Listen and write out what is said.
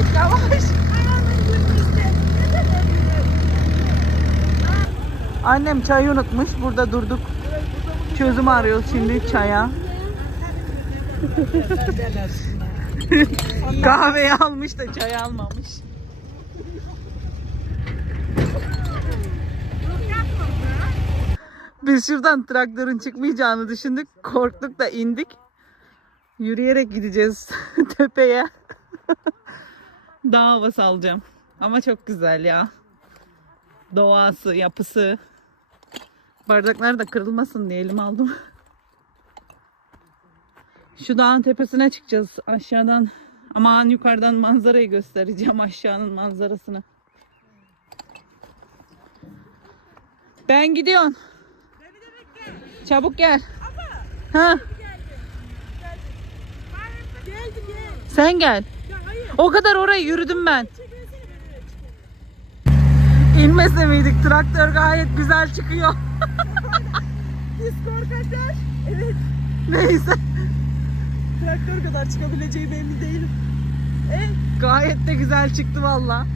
git yavaş. Annem çayı unutmuş. Burada durduk. Çözüm arıyoruz şimdi çaya. Kahveyi almış da çay almamış. Biz şuradan traktörün çıkmayacağını düşündük. Korktuk da indik. Yürüyerek gideceğiz tepeye. Dağ havası alacağım. Ama çok güzel ya. Doğası, yapısı. Bardaklar da kırılmasın diye elime aldım. Şu dağın tepesine çıkacağız aşağıdan. Aman yukarıdan manzarayı göstereceğim aşağının manzarasını. Ben gidiyorum. Çabuk gel. Ha. Geldi gel. Sen gel. O kadar oraya yürüdüm ben. İnmese miydik? Traktör gayet güzel çıkıyor. Biz korkaklar. Evet. Neyse. Traktör kadar çıkabileceği belli değil. Evet. Gayet de güzel çıktı valla.